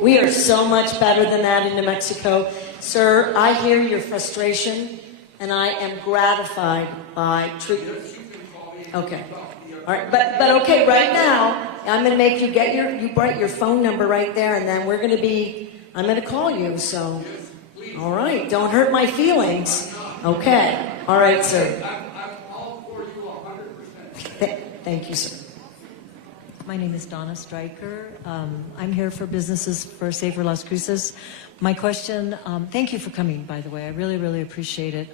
We are so much better than that in New Mexico. Sir, I hear your frustration, and I am gratified by treatment. Okay. All right, but okay, right now, I'm going to make you get you write your phone number right there, and then I'm going to call you, so. All right, don't hurt my feelings. Okay. All right, sir. I'm all for you 100%. Thank you, sir. My name is Donna Stryker. I'm here for Businesses for Safer Las Cruces. My question, thank you for coming, by the way. I really, really appreciate it.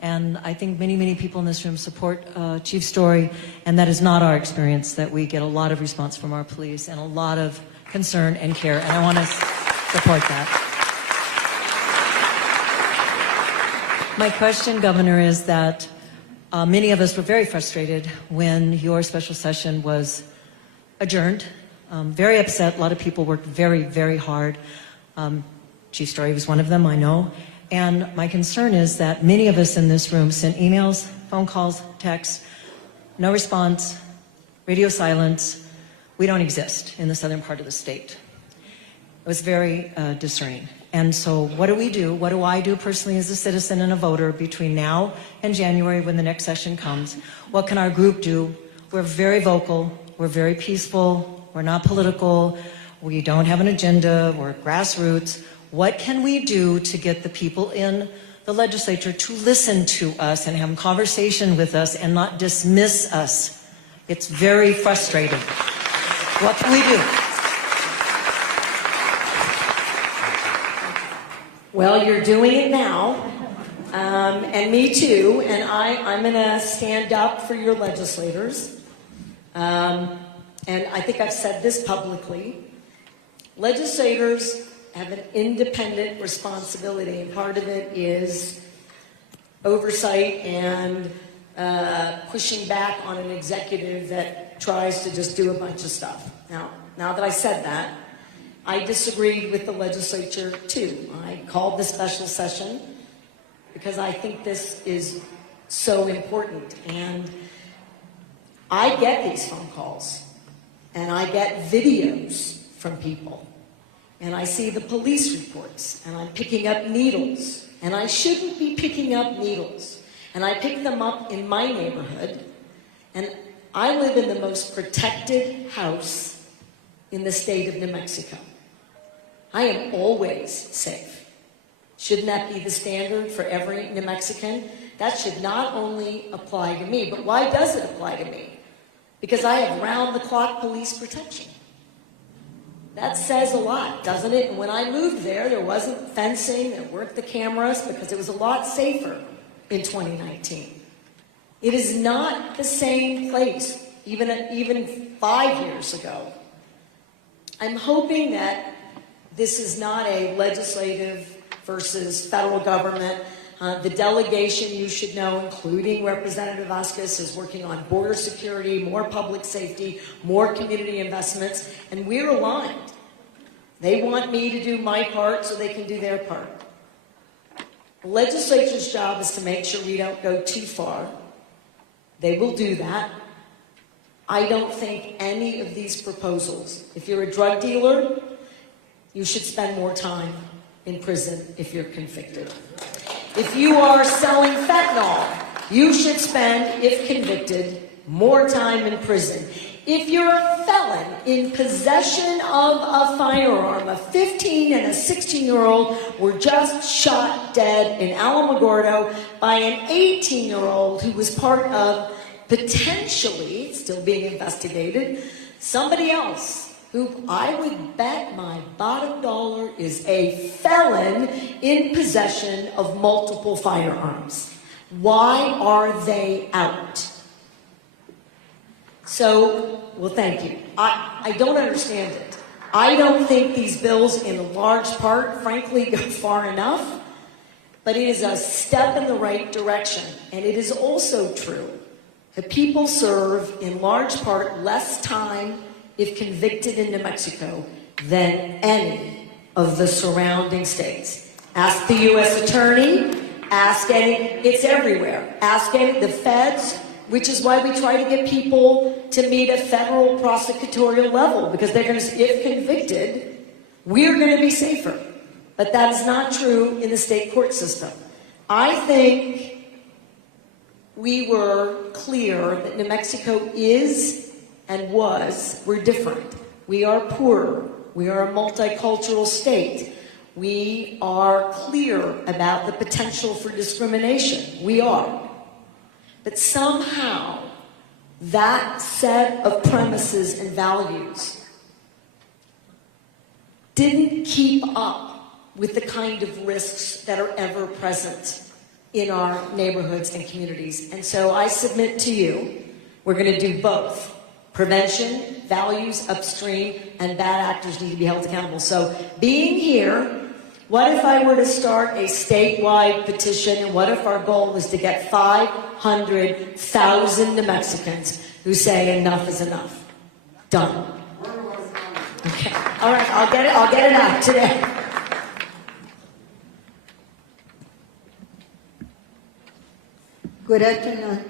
And I think many, many people in this room support Chief Story, and that is not our experience, that we get a lot of response from our police and a lot of concern and care, and I want to support that. My question, Governor, is that many of us were very frustrated when your special session was adjourned. Very upset. A lot of people worked very, very hard. Chief Story was one of them, I know. And my concern is that many of us in this room sent emails, phone calls, texts, no response, radio silence. We don't exist in the southern part of the state. It was very discerning. And so what do we do? What do I do personally as a citizen and a voter between now and January when the next session comes? What can our group do? We're very vocal. We're very peaceful. We're not political. We don't have an agenda. We're grassroots. What can we do to get the people in the legislature to listen to us and have a conversation with us and not dismiss us? It's very frustrating. What can we do? Well, you're doing it now, and me too, and I'm going to stand up for your legislators. And I think I've said this publicly. Legislators have an independent responsibility, and part of it is oversight and pushing back on an executive that tries to just do a bunch of stuff. Now that I said that, I disagreed with the legislature too. I called the special session because I think this is so important. And I get these phone calls, and I get videos from people, and I see the police reports, and I'm picking up needles, and I shouldn't be picking up needles. And I pick them up in my neighborhood, and I live in the most protected house in the state of New Mexico. I am always safe. Shouldn't that be the standard for every New Mexican? That should not only apply to me, but why does it apply to me? Because I have round-the-clock police protection. That says a lot, doesn't it? And when I moved there wasn't fencing, there weren't the cameras, because it was a lot safer in 2019. It is not the same place, even 5 years ago. I'm hoping that this is not a legislative versus federal government. The delegation, you should know, including Representative Vasquez, is working on border security, more public safety, more community investments, and we're aligned. They want me to do my part so they can do their part. The legislature's job is to make sure we don't go too far. They will do that. I don't think any of these proposals, if you're a drug dealer, you should spend more time in prison if you're convicted. If you are selling fentanyl, you should spend, if convicted, more time in prison. If you're a felon in possession of a firearm, a 15 and a 16-year-old were just shot dead in Alamogordo by an 18-year-old who was part of, potentially, still being investigated, somebody else who I would bet my bottom dollar is a felon in possession of multiple firearms. Why are they out? So, well, thank you. I don't understand it. I don't think these bills, in large part, frankly, go far enough, but it is a step in the right direction. And it is also true that people serve, in large part, less time if convicted in New Mexico than any of the surrounding states. Ask the U.S. Attorney, ask any, it's everywhere. Ask any, the feds, which is why we try to get people to meet a federal prosecutorial level, because they're going to, if convicted, we're going to be safer. But that is not true in the state court system. I think we were clear that New Mexico is and we're different. We are poorer. We are a multicultural state. We are clear about the potential for discrimination. We are. But somehow, that set of premises and values didn't keep up with the kind of risks that are ever present in our neighborhoods and communities. And so I submit to you, we're going to do both. Prevention, values upstream, and bad actors need to be held accountable. So being here, what if I were to start a statewide petition, and what if our goal is to get 500,000 New Mexicans who say enough is enough? Done. Okay. All right, I'll get it out today. Good afternoon.